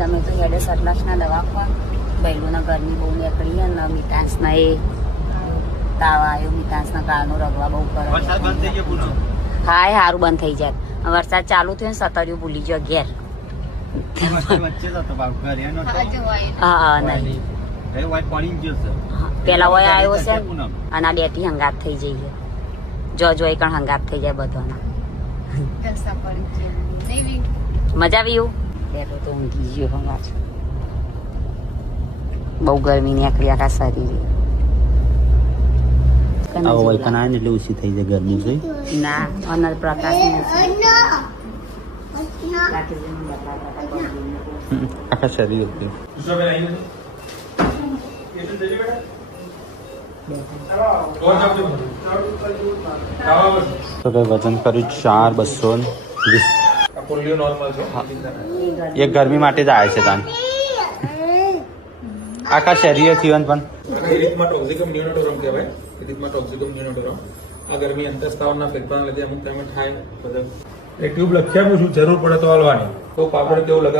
Guys અમે તો હેડે સતલાસના દવા પહેલુંના ઘરની બહુ નીકળી અને મીઠાશના એ તાવ આવ્યો મીઠાશના કાળનો રગવા બહુ કરે હા સારું બંધ થઈ જાય વરસાદ ચાલુ થયો ને સતર્યું ભૂલી ગયો ઘેર હા નહીં પેલા હોય આવ્યો છે અને આ ડેટી હંગાત થઈ જઈએ જોઈ કણ હંગાત થઈ જાય બધાના મજા આવી એવું બેઠો તો ઊંઘી ગયો હંગાત બહુ ગરમી નીકળી આખા શરીરે આવો વૈકન આવે ને એટલે ઓછી થઈ જાય ગરમી જોઈ ના અનર પ્રકાશ આખા શરીર તો વજન કર્યું 4,220 એક ગરમી માટે જ આવે છે તાન આખા શરીરે થયું પણ રીતમાં ટોક્સિકમ ન્યુનોટોરમ કહેવાય. રીતમાં ટોક્સિકમ ન્યુનોટોરમ આ ગરમી અંતઃસ્ત્રાવના ફેરફારના લીધે અમુક ટાઈમે થાય. એક ટ્યુબ લખી આપું છું, જરૂર પડે તો હલવાની તો પાપડ કેવું લગાવ